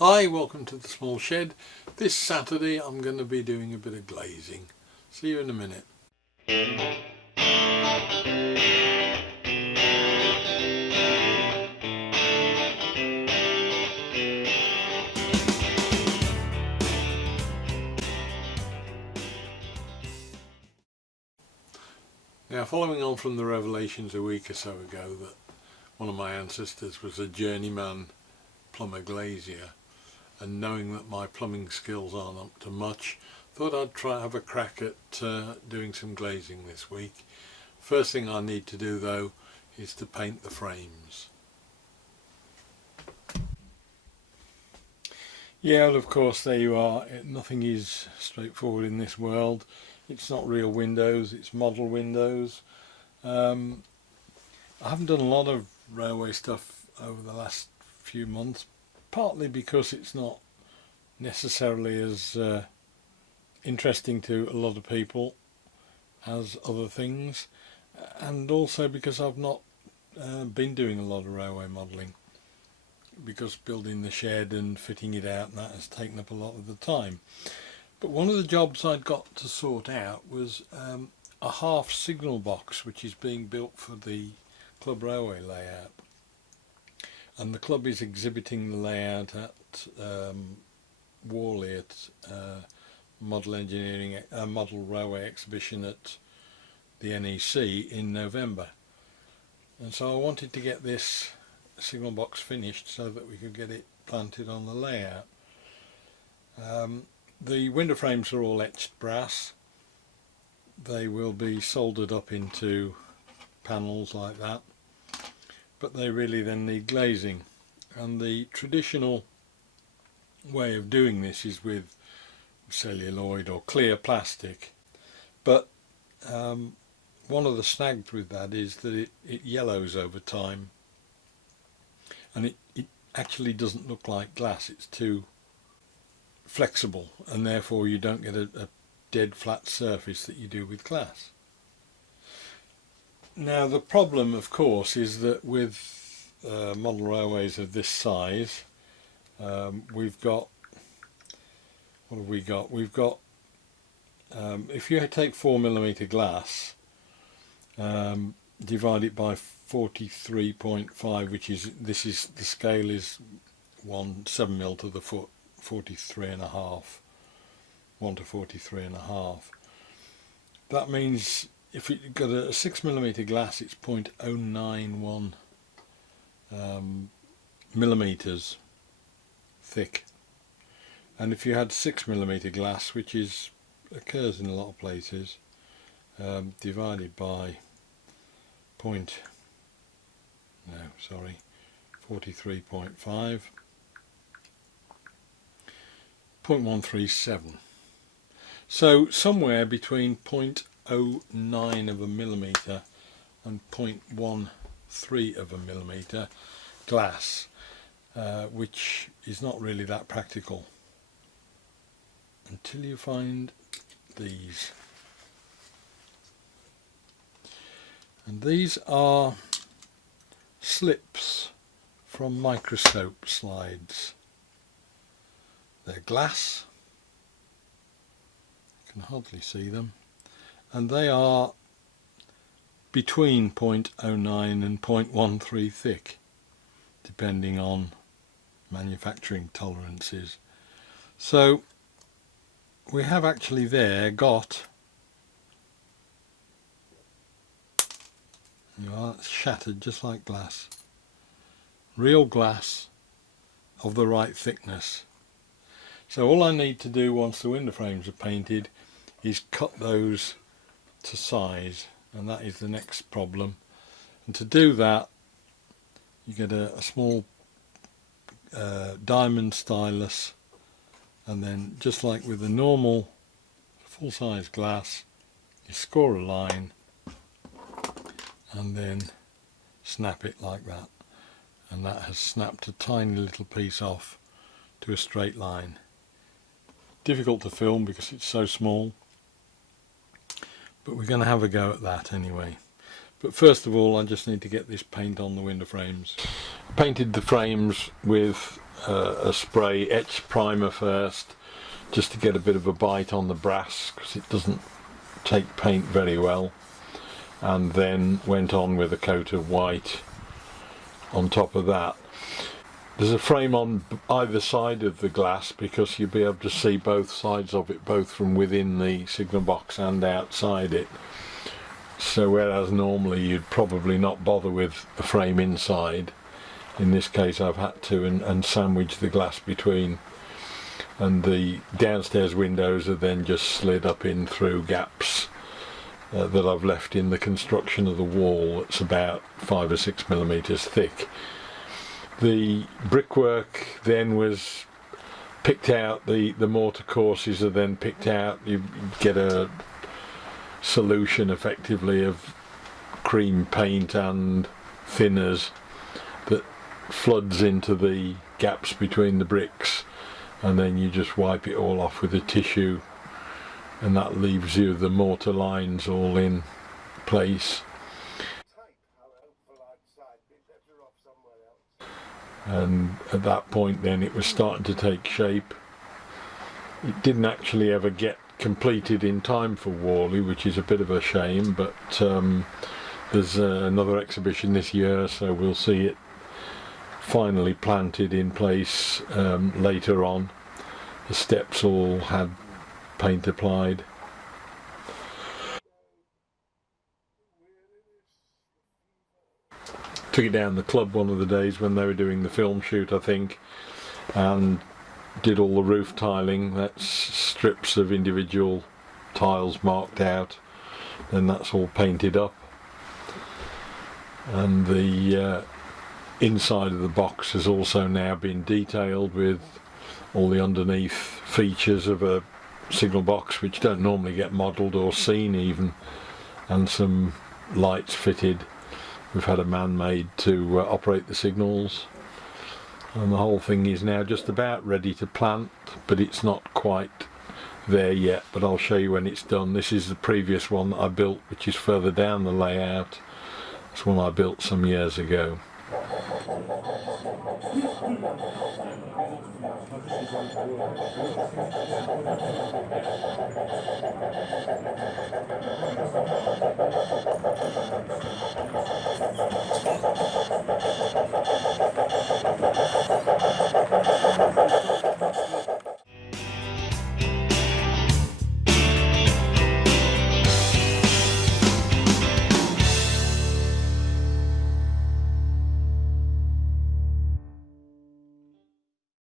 Hi, welcome to the small shed. This Saturday I'm going to be doing a bit of glazing. See you in a minute. Now, following on from the revelations a week or so ago that one of my ancestors was a journeyman plumber glazier, and knowing that my plumbing skills aren't up to much, thought I'd have a crack at doing some glazing this week. First thing I need to do though is to paint the frames. Yeah, well, of course, there you are. Nothing is straightforward in this world. It's not real windows, it's model windows. I haven't done a lot of railway stuff over the last few months, partly because it's not necessarily as interesting to a lot of people as other things, and also because I've not been doing a lot of railway modelling, because building the shed and fitting it out and that has taken up a lot of the time. But one of the jobs I'd got to sort out was a half signal box which is being built for the club railway layout, and the club is exhibiting the layout at Worley at model railway exhibition at the NEC in November, and so I wanted to get this signal box finished so that we could get it planted on the layout. The window frames are all etched brass. They will be soldered up into panels like that, but they really then need glazing, and the traditional way of doing this is with celluloid or clear plastic, but one of the snags with that is that it yellows over time, and it actually doesn't look like glass. It's too flexible, and therefore you don't get a dead flat surface that you do with glass. Now the problem, of course, is that with model railways of this size, we've got, what have we got? We've got, if you take 4mm glass, divide it by 43.5, which is, the scale is 7mm to the foot, 43.5, 1 to 43.5. That means if you've got a 6mm glass, it's 0.091 millimeters thick, and if you had 6mm glass, which occurs in a lot of places, divided by 43.5, 0.137, so somewhere between 0.09 of a millimeter and 0.13 of a millimeter glass, which is not really that practical until you find these. And these are slips from microscope slides. They're glass, you can hardly see them, and they are between 0.09 and 0.13 thick, depending on manufacturing tolerances. So we have actually there got, it's shattered just like glass, real glass of the right thickness. So all I need to do once the window frames are painted is cut those to size, and that is the next problem. And to do that, you get a small diamond stylus, and then just like with the normal full-size glass, you score a line and then snap it like that, and that has snapped a tiny little piece off to a straight line. Difficult to film because it's so small, but we're going to have a go at that anyway. But first of all, I just need to get this paint on the window frames. painted the frames with a spray etched primer first, just to get a bit of a bite on the brass, because it doesn't take paint very well, and then went on with a coat of white on top of that. There's a frame on either side of the glass because you'll be able to see both sides of it, both from within the signal box and outside it. So whereas normally you'd probably not bother with the frame inside, in this case I've had to and sandwich the glass between, and the downstairs windows are then just slid up in through gaps that I've left in the construction of the wall. It's about 5 or 6 millimeters thick. The brickwork then was picked out, the mortar courses are then picked out. You get a solution effectively of cream paint and thinners that floods into the gaps between the bricks, and then you just wipe it all off with a tissue, and that leaves you the mortar lines all in place. And at that point then it was starting to take shape. It didn't actually ever get completed in time for Worley, which is a bit of a shame, but there's another exhibition this year, so we'll see it finally planted in place later on. The steps all had paint applied. Took it down the club one of the days when they were doing the film shoot, I think, and did all the roof tiling. That's strips of individual tiles marked out, then that's all painted up, and the inside of the box has also now been detailed with all the underneath features of a signal box which don't normally get modelled or seen even, and some lights fitted. We've had a man made to operate the signals, and the whole thing is now just about ready to plant, but it's not quite there yet, but I'll show you when it's done. This is the previous one that I built, which is further down the layout. It's one I built some years ago.